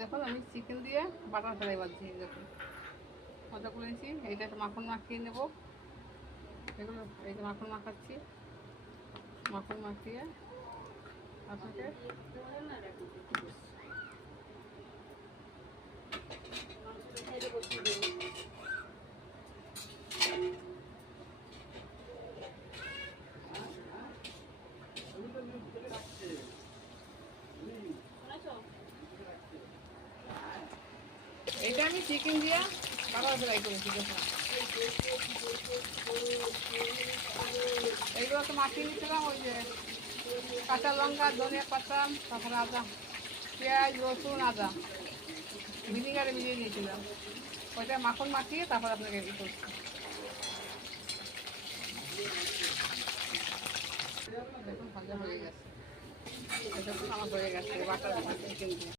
দেখুন আমি চিকেন দিয়ে বাটার ফ্রাই বাজছি। দেখুন মজা করে নিয়েছি। এইটা একটা মাখন মাখিয়ে নেব। এগুলো এই যে মাখন মাখাচ্ছি। মাখন মাখিয়ে আপনাকে এইটা আমি চিকেন দিয়ে বাটার ফ্রাই করেছি। দেখুন এইগুলো তো মাখিয়ে নিয়েছিলাম। ওই যে কাঁচা লঙ্কা, ধনিয়া পাতা, তারপরে আদা, পেঁয়াজ, রসুন, আদা ভিনিগারে মিলিয়ে নিয়েছিলাম। ওইটা মাখন মাখিয়ে তারপর আপনাকে ই করছি। দেখুন ভাজা হয়ে গেছে। দেখুন আমার হয়ে গেছে বাটার চিকেন দিয়ে।